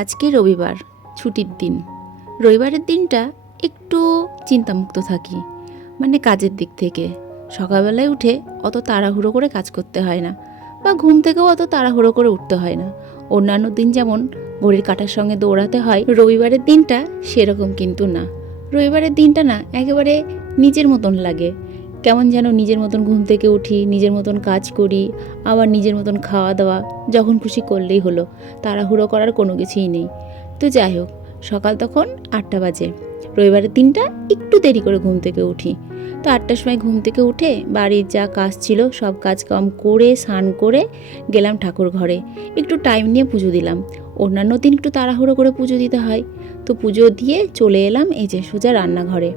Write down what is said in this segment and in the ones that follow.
আজকে রবিবার, ছুটির দিন। রবিবারের দিনটা একটু চিন্তামুক্ত থাকি, মানে কাজের দিক থেকে। সকালবেলায় উঠে অত তাড়াহুড়ো করে কাজ করতে হয় না, বা ঘুম থেকেও অত তাড়াহুড়ো করে উঠতে হয় না। অন্যান্য দিন যেমন ঘড়ির কাঁটার সঙ্গে দৌড়াতে হয়, রবিবারের দিনটা সেরকম কিন্তু না। রবিবারের দিনটা না একেবারে নিজের মতন লাগে। কেমন যেন নিজের মতন ঘুম থেকে উঠি, নিজের মতন কাজ করি, আবার নিজের মতন খাওয়া দাওয়া যখন খুশি করলেই হলো। তাড়াহুড়ো করার কোনো কিছুই নেই। তো যাই হোক, সকাল তখন 8টা বাজে। রবিবারের দিনটা একটু দেরি করে ঘুম থেকে উঠি। তো 8টার সময় ঘুম থেকে উঠে বাড়ির যা কাজ ছিল সব কাজ কাম করে স্নান করে গেলাম ঠাকুর ঘরে। একটু টাইম নিয়ে পুজো দিলাম। অন্যান্য দিন একটু তাড়াহুড়ো করে পুজো দিতে হয়। তো পুজো দিয়ে চলে এলাম এই যে সোজা রান্নাঘরে।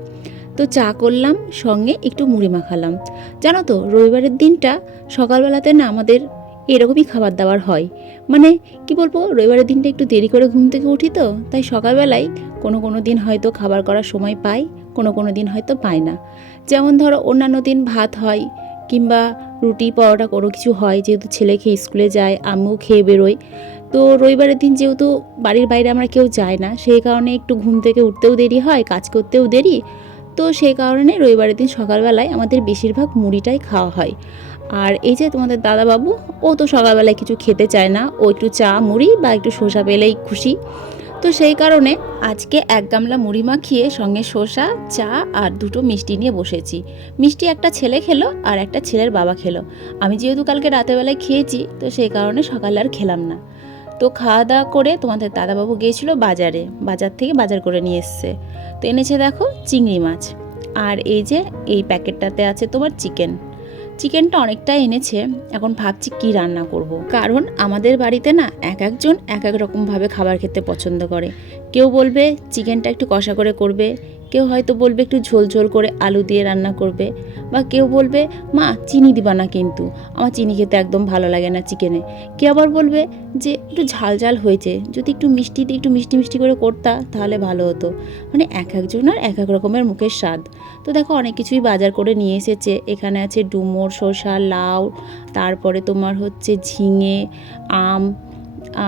তো চা করলাম, সঙ্গে একটু মুড়ি মাখালাম। জানো তো, রবিবারের দিনটা সকালবেলাতে না আমাদের এরকমই খাবার দাবার হয়। মানে কি বলবো, রবিবারের দিনটা একটু দেরি করে ঘুম থেকে উঠি, তো তাই সকালবেলায় কোনো দিন হয়তো খাবার করার সময় পাই, কোনো দিন হয়তো পাই না। যেমন ধরো অন্যান্য দিন ভাত হয়, কিংবা রুটি পরোটা কোনো কিছু হয়, যেহেতু ছেলে খেয়ে স্কুলে যায়, আমিও খেয়ে বেরোই। তো রবিবারের দিন যেহেতু বাড়ির বাইরে আমরা কেউ যায় না, সেই কারণে একটু ঘুম থেকে উঠতেও দেরি হয়, কাজ করতেও দেরি। তো সেই কারণে রবিবারের দিন সকালবেলায় আমাদের বেশিরভাগ মুড়িটাই খাওয়া হয়। আর এই যে তোমাদের দাদাবাবু, ও তো সকালবেলায় কিছু খেতে চায় না, ও একটু চা মুড়ি বা একটু শসা পেলেই খুশি। তো সেই কারণে আজকে এক গামলা মুড়ি মাখিয়ে সঙ্গে শসা, চা আর দুটো মিষ্টি নিয়ে বসেছি। মিষ্টি একটা ছেলে খেলো আর একটা ছেলের বাবা খেলো। আমি যেহেতু কালকে রাতেরবেলায় খেয়েছি, তো সেই কারণে সকালে আর খেলাম না। তো খাওয়া দাওয়া করে তোমাদের দাদাবাবু গিয়েছিলো বাজারে, বাজার থেকে বাজার করে নিয়ে এসছে। তো এনেছে দেখো চিংড়ি মাছ। আর এই যে এই প্যাকেটটাতে আছে তোমার চিকেনটা অনেকটাই এনেছে। এখন ভাবছি কি রান্না করব। কারণ আমাদের বাড়িতে না এক একজন এক এক রকমভাবে খাবার খেতে পছন্দ করে। কেউ বলবে চিকেনটা একটু কষা করে করবে, কেউ হয়তো বলবে একটু ঝোল ঝোল করে আলু দিয়ে রান্না করবে, বা কেউ বলবে মা চিনি দিবা না, কিন্তু আমার চিনি খেতে একদম ভালো লাগে না চিকেনে। কেউ আবার বলবে যে একটু ঝাল ঝাল হয়েছে, যদি একটু মিষ্টি দিয়ে একটু মিষ্টি মিষ্টি করে করতা তাহলে ভালো হতো। মানে এক একজনের এক এক রকমের মুখের স্বাদ। তো দেখো অনেক কিছুই বাজার করে নিয়ে এসেছে। এখানে আছে ডুমুর, শসা, লাউ, তারপরে তোমার হচ্ছে ঝিঙে, আম,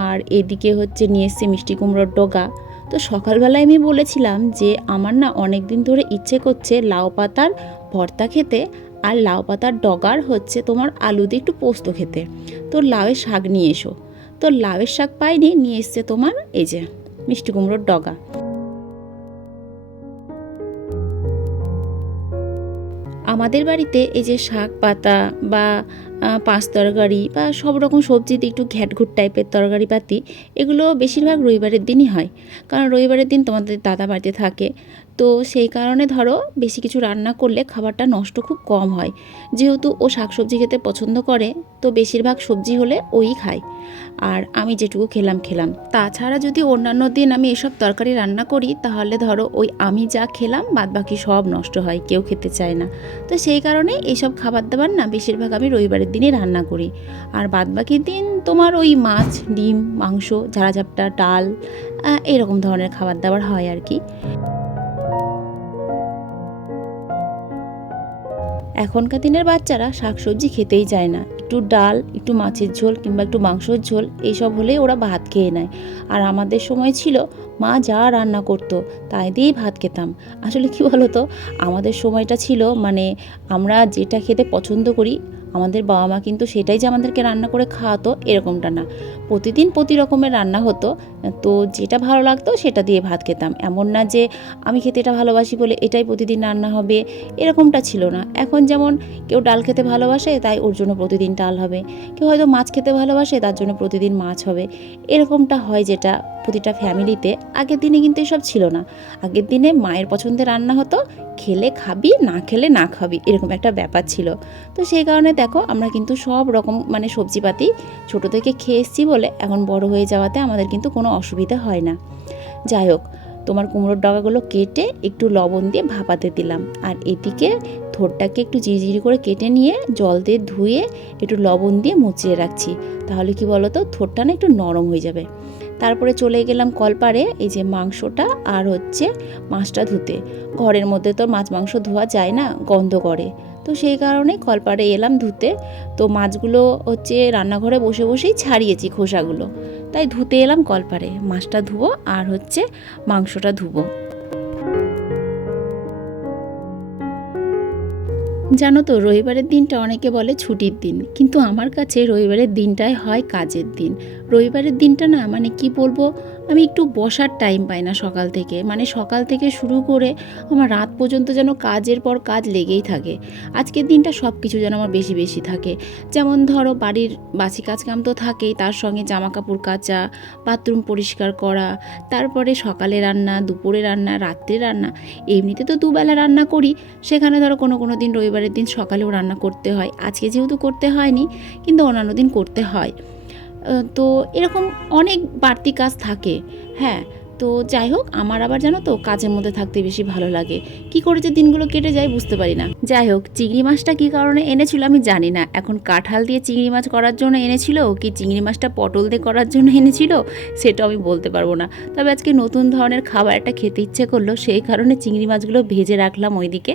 আর এদিকে হচ্ছে নিয়ে এসছে মিষ্টি কুমড়োর ডগা। তো সকালবেলায় আমি বলেছিলাম যে আমার না অনেক দিন ধরে ইচ্ছে করছে লাউ পাতার ভর্তা খেতে, আর লাউ পাতার ডগার হচ্ছে তোমার আলু দিয়ে একটু পোস্ত খেতে। তো লাউয়ের শাক নিয়ে এসো। তো লাউয়ের শাক পাইনি, নিয়ে এসছে তোমার এই যে মিষ্টি কুমড়োর ডগা। আমাদের বাড়িতে এই যে শাক পাতা বা পাঁচ তরকারি বা সব রকম সবজিতে একটু ঘ্যাটঘুট টাইপের তরকারি পাতি, এগুলো বেশিরভাগ রবিবারের দিনই হয়। কারণ রবিবারের দিন তোমাদের দাদা বাড়িতে থাকে। তো সেই কারণে ধরো বেশি কিছু রান্না করলে খাবারটা নষ্ট খুব কম হয়। যেহেতু ও শাকসবজি খেতে পছন্দ করে, তো বেশিরভাগ সবজি হলে ওই খায়। আর আমি যেটুকু খেলাম। তাছাড়া যদি অন্যান্য দিন আমি এসব তরকারি রান্না করি, তাহলে ধরো ওই আমি যা খেলাম বাদবাকি সব নষ্ট হয়, কেউ খেতে চায় না। তো সেই কারণে এইসব খাবার দাবার না বেশিরভাগ আমি রবিবারের দিনে রান্না করি। আর বাদবাকি দিন তোমার ওই মাছ, ডিম, মাংস, ঝাড়াঝাপটা, ডাল, এরকম ধরনের খাবার দাবার হয় আর কি। এখনকার দিনের বাচ্চারা শাকসবজি খেতেই চায় না। একটু ডাল, একটু মাছের ঝোল কিংবা একটু মাংসের ঝোল এইসব হলেই ওরা ভাত খেয়ে নেয়। আর আমাদের সময় ছিল মা যা রান্না করতো তাই দিয়েই ভাত খেতাম। আসলে কি বলো তো, আমাদের সময়টা ছিল মানে আমরা যেটা খেতে পছন্দ করি, আমাদের বাবা মা কিন্তু সেটাই যে আমাদেরকে রান্না করে খাওয়াতো এরকমটা না। প্রতিদিন প্রতি রকমের রান্না হতো, তো যেটা ভালো লাগতো সেটা দিয়ে ভাত খেতাম। এমন না যে আমি খেতে এটা ভালোবাসি বলে এটাই প্রতিদিন রান্না হবে, এরকমটা ছিল না। এখন যেমন কেউ ডাল খেতে ভালোবাসে তাই ওর জন্য প্রতিদিন ডাল হবে, কেউ হয়তো মাছ খেতে ভালোবাসে তার জন্য প্রতিদিন মাছ হবে, এরকমটা হয় যেটা প্রতিটা ফ্যামিলিতে। আগের দিনে কিন্তু এসব ছিল না। আগের দিনে মায়ের পছন্দের রান্না হতো, খেলে খাবি, না খেলে না খাবি, এরকম একটা ব্যাপার ছিল। তো সেই কারণে দেখো আমরা কিন্তু সব রকম মানে সবজিপাতি ছোটো থেকে খেয়ে এসেছি বলে এখন বড় হয়ে যাওয়াতে আমাদের কিন্তু কোনো অসুবিধা হয় না। যাই হোক, তোমার কুমড়োর ডগাগুলো কেটে একটু লবণ দিয়ে ভাপাতে দিলাম। আর এদিকে থোরটাকে একটু জিরি করে কেটে নিয়ে জল দিয়ে ধুয়ে একটু লবণ দিয়ে মুচিয়ে রাখছি। তাহলে কি বলো তো, থোরটা না একটু নরম হয়ে যাবে। তারপরে চলে গেলাম কলপারে এই যে মাংসটা আর হচ্ছে মাছটা ধুতে। ঘরের মধ্যে তো মাছ মাংস ধোয়া যায় না, গন্ধ করে। তো সেই কারণে কলপাড়ে এলাম ধুতে। তো মাছগুলো হচ্ছে রান্নাঘরে বসে বসেই ছাড়িয়েছি খোসাগুলো, তাই ধুতে এলাম কলপাড়ে। মাছটা ধুবো আর হচ্ছে মাংসটা ধুবো। জানো তো, রবিবারের দিনটা অনেকে বলে ছুটির দিন, কিন্তু আমার কাছে রবিবারের দিনটাই হয় কাজের দিন। রবিবারের দিনটা না, মানে কি বলবো, আমি একটু বসার টাইম পাই না সকাল থেকে। মানে সকাল থেকে শুরু করে আমার রাত পর্যন্ত যেন কাজের পর কাজ লেগেই থাকে। আজকের দিনটা সব কিছু যেন আমার বেশি বেশি থাকে। যেমন ধরো, বাড়ির বাসি কাজকাম তো থাকেই, তার সঙ্গে জামা কাপড় কাচা, বাথরুম পরিষ্কার করা, তারপরে সকালে রান্না, দুপুরে রান্না, রাত্রে রান্না। এমনিতে তো দুবেলা রান্না করি, সেখানে ধরো কোনো দিন রবিবারের দিন সকালেও রান্না করতে হয়। আজকে যেহেতু করতে হয়নি, কিন্তু অন্যান্য দিন করতে হয়। তো এরকম অনেক বাড়তি কাজ থাকে। হ্যাঁ, তো যাই হোক, আমার আবার জানো তো কাজের মধ্যে থাকতে বেশি ভালো লাগে। কি করে যে দিনগুলো কেটে যায় বুঝতে পারি না। যাই হোক, চিংড়ি মাছটা কী কারণে এনেছিল আমি জানি না। এখন কাঁঠাল দিয়ে চিংড়ি মাছ করার জন্য এনেছিল, কি চিংড়ি মাছটা পটল দিয়ে করার জন্য এনেছিল, সেটা আমি বলতে পারবো না। তবে আজকে নতুন ধরনের খাবার একটা খেতে ইচ্ছে করলো, সেই কারণে চিংড়ি মাছগুলো ভেজে রাখলাম ওইদিকে।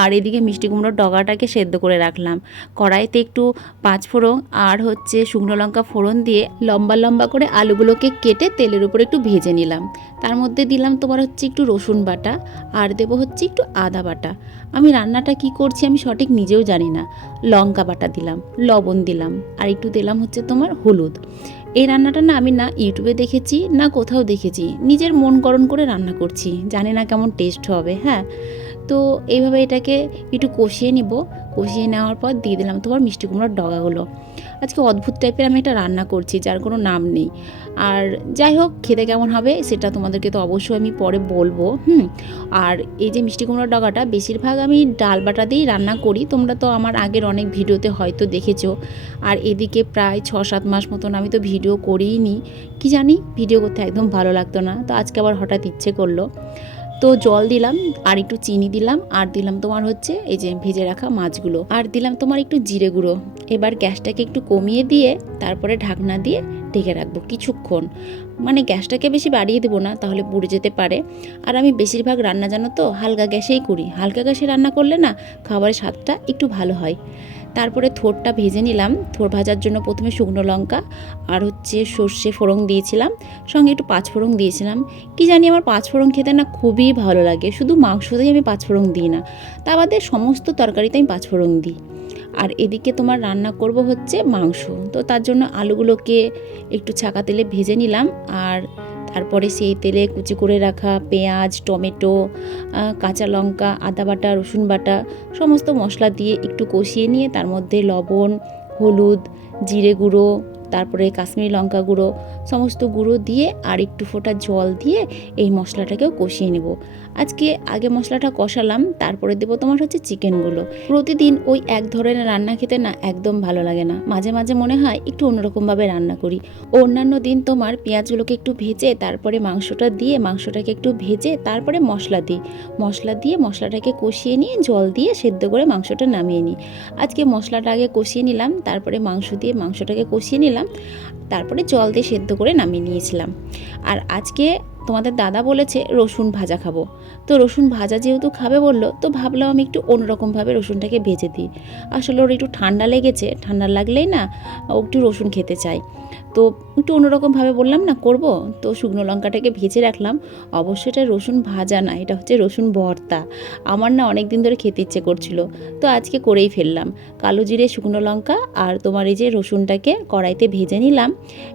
আর এদিকে মিষ্টি কুমড়োর ডগাটাকে সেদ্ধ করে রাখলাম। কড়াইতে একটু পাঁচফোড়ন আর হচ্ছে শুকনো লঙ্কা ফোড়ন দিয়ে লম্বা লম্বা করে আলুগুলোকে কেটে তেলের উপর একটু ভেজে নিলাম। তার মধ্যে দিলাম তোমার হচ্ছে একটু রসুন বাটা, আর দেবো হচ্ছে একটু আদা বাটা। আমি রান্নাটা কি করছি আমি সঠিক নিজেও জানি না। লঙ্কা বাটা দিলাম, লবণ দিলাম, আর একটু দিলাম হচ্ছে তোমার হলুদ। এই রান্নাটা না আমি না ইউটিউবে দেখেছি না কোথাও দেখেছি, নিজের মন গড়ন করে রান্না করছি, জানি না কেমন টেস্ট হবে। হ্যাঁ, তো এইভাবে এটাকে একটু কষিয়ে নিব। কষিয়ে নেওয়ার পর দিয়ে দিলাম তোমার মিষ্টি কুমড়োর ডগাগুলো। আজকে অদ্ভুত টাইপের আমি এটা রান্না করছি, যার কোনো নাম নেই। আর যাই হোক, খেতে কেমন হবে সেটা তোমাদেরকে তো অবশ্যই আমি পরে বলবো। আর এই যে মিষ্টি কুমড়োর ডগাটা বেশিরভাগ আমি ডাল বাটা দিয়েই রান্না করি, তোমরা তো আমার আগের অনেক ভিডিওতে হয়তো দেখেছো। আর এদিকে প্রায় 6-7 মাস মতন আমি তো ভিডিও করিই নি, কি জানি ভিডিও করতে একদম ভালো লাগতো না, তো আজকে আবার হঠাৎ ইচ্ছে করলো। তো জল দিলাম, আর একটু চিনি দিলাম, আর দিলাম তোমার হচ্ছে এই যে ভেজে রাখা মাছগুলো, আর দিলাম তোমার একটু জিরে গুঁড়ো। এবার গ্যাসটাকে একটু কমিয়ে দিয়ে তারপরে ঢাকনা দিয়ে ঢেকে রাখবো কিছুক্ষণ। মানে গ্যাসটাকে বেশি বাড়িয়ে দেবো না, তাহলে পুড়ে যেতে পারে। আর আমি বেশিরভাগ রান্না জানো তো হালকা গ্যাসেই করি। হালকা গ্যাসে রান্না করলে না খাবারের স্বাদটা একটু ভালো হয়। তারপরে থোরটা ভেজে নিলাম। থোর ভাজার জন্য প্রথমে শুকনো লঙ্কা আর হচ্ছে সর্ষে ফোড়ন দিয়েছিলাম, সঙ্গে একটু পাঁচফোড়ন দিয়েছিলাম। কি জানি আমার পাঁচফোড়ন খেতে না খুবই ভালো লাগে, শুধু মাংসতেই আমি পাঁচফোড়ন দিই না, তা বাদে সমস্ত তরকারিতে আমি পাঁচফোড়ন দিই। আর এদিকে তোমার রান্না করব হচ্ছে মাংস। তো তার জন্য আলুগুলোকে একটু ছাকা তেলে ভেজে নিলাম, আর তারপরে সেই তেলে কুচি করে রাখা পেঁয়াজ, টমেটো, কাঁচা লঙ্কা, আদা বাটা, রসুন বাটা সমস্ত মশলা দিয়ে একটু কষিয়ে নিয়ে তার মধ্যে লবণ, হলুদ, জিরে গুঁড়ো, তারপরে কাশ্মীরি লঙ্কা গুঁড়ো, সমস্ত গুঁড়ো দিয়ে আর একটু ফোঁটা জল দিয়ে এই মশলাটাকেও কষিয়ে নেব। আজকে আগে মশলাটা কষালাম, তারপরে দেবো তোমার হচ্ছে চিকেনগুলো। প্রতিদিন ওই এক ধরনের রান্না খেতে না একদম ভালো লাগে না, মাঝে মাঝে মনে হয় একটু অন্যরকমভাবে রান্না করি। অন্যান্য দিন তোমার পেঁয়াজগুলোকে একটু ভেজে তারপরে মাংসটা দিয়ে মাংসটাকে একটু ভেজে তারপরে মশলা দিই, মশলা দিয়ে মশলাটাকে কষিয়ে নিয়ে জল দিয়ে সেদ্ধ করে মাংসটা নামিয়ে নিই। আজকে মশলাটা আগে কষিয়ে নিলাম, তারপরে মাংস দিয়ে মাংসটাকে কষিয়ে নিলাম, তারপরে জল দিয়ে সেদ্ধ করে নামিয়ে নিয়েছিলাম। আর আজকে তোমাদের দাদা বলেছে রসুন ভাজা খাবো, তো রসুন ভাজা যেহেতু খাবে বললো, তো ভাবলাম আমি একটু অন্যরকমভাবে রসুনটাকে ভেজে দিই। আসলে ওর একটু ঠান্ডা লেগেছে, ঠান্ডা লাগলেই না ও একটু রসুন খেতে চায়, তো একটু অন্যরকমভাবে বললাম না করব। তো শুকনো লঙ্কাটাকে ভেজে রাখলাম। অবশ্যই এটা রসুন ভাজা না, এটা হচ্ছে রসুন ভর্তা। আমার না অনেক দিন ধরে খেতে ইচ্ছে করছিল, তো আজকে করেই ফেললাম। কালো জিরে, শুকনো লঙ্কা আর তোমার এই যে রসুনটাকে কড়াইতে ভেজে নিলাম,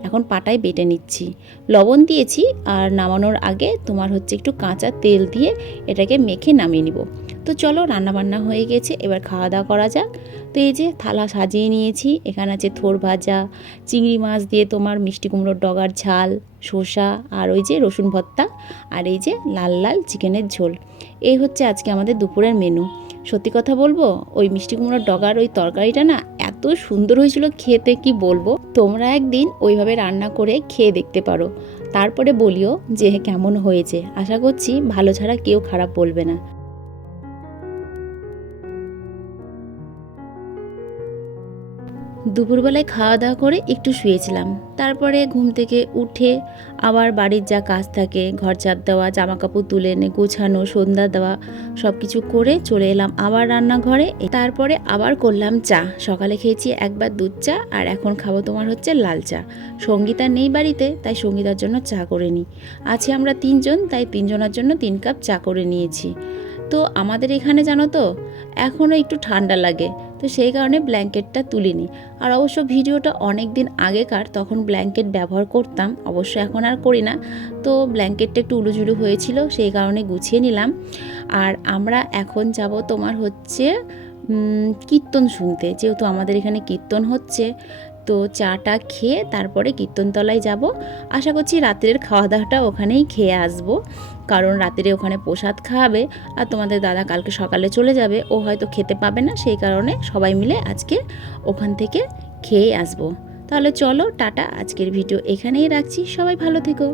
এখন পাটায় বেটে নিচ্ছি। লবণ দিয়েছি, আর নামানোর আগে তোমার হচ্ছে একটু কাঁচা তেল দিয়ে এটাকে মেখে নামিয়ে নিব। তো চলো, রান্নাবান্না হয়ে গেছে, এবার খাওয়া দাওয়া করা যাক। তো এই যে থালা সাজিয়ে নিয়েছি, এখানে আছে থোর ভাজা, চিংড়ি মাছ দিয়ে তোমার মিষ্টি কুমড়োর ডগার ঝাল, শসা, আর ওই যে রসুন ভর্তা, আর এই যে লাল লাল চিকেনের ঝোল। এই হচ্ছে আজকে আমাদের দুপুরের মেনু। সত্যি কথা বলবো, ওই মিষ্টি কুমড়োর ডগার ওই তরকারিটা না এত সুন্দর হয়েছিল খেতে, কি বলবো। তোমরা একদিন ওইভাবে রান্না করে খেয়ে দেখতে পারো, তারপরে বলিও যে কেমন হয়েছে। আশা করছি ভালো ছাড়া কেউ খারাপ বলবে না। দুপুরবেলায় খাওয়া দাওয়া করে একটু শুয়েছিলাম, তারপরে ঘুম থেকে উঠে আবার বাড়ির যা কাজ থাকে, ঘর ঝাড় দেওয়া, জামা কাপড় তুলে এনে গোছানো, সন্ধ্যা দেওয়া, সব কিছু করে চলে এলাম আবার রান্নাঘরে। তারপরে আবার করলাম চা। সকালে খেয়েছি একবার দুধ চা, আর এখন খাবো তোমার হচ্ছে লাল চা। সঙ্গীতা নেই বাড়িতে, তাই সঙ্গীতার জন্য চা করে নিই। আছি আমরা 3 জন, তাই 3 জনের জন্য 3 কাপ চা করে নিয়েছি। তো আমাদের এখানে জানো তো এখনও একটু ঠান্ডা লাগে, তো সেই কারণে ব্ল্যাঙ্কেটটা তুলিনি। আর অবশ্য ভিডিওটা অনেক দিন আগেকার, তখন ব্ল্যাঙ্কেট ব্যবহার করতাম, অবশ্য এখন আর করি না। তো ব্ল্যাঙ্কেটটা একটু উলুঝুলু হয়েছিল, সেই কারণে গুছিয়ে নিলাম। আর আমরা এখন যাব তোমার হচ্ছে কীর্তন শুনতে, যেহেতু আমাদের এখানে কীর্তন হচ্ছে। তো চাটা খেয়ে তারপরে কীর্তনতলায় যাব। আশা করছি রাত্রের খাওয়া দাওয়াটা ওখানেই খেয়ে আসব, কারণ রাত্রে ওখানে প্রসাদ খাওয়াবে। আর তোমাদের দাদা কালকে সকালে চলে যাবে, ও হয়তো খেতে পাবে না, সেই কারণে সবাই মিলে আজকে ওখান থেকে খেয়ে আসব। তাহলে চলো টাটা, আজকের ভিডিও এখানেই রাখছি, সবাই ভালো থেকো।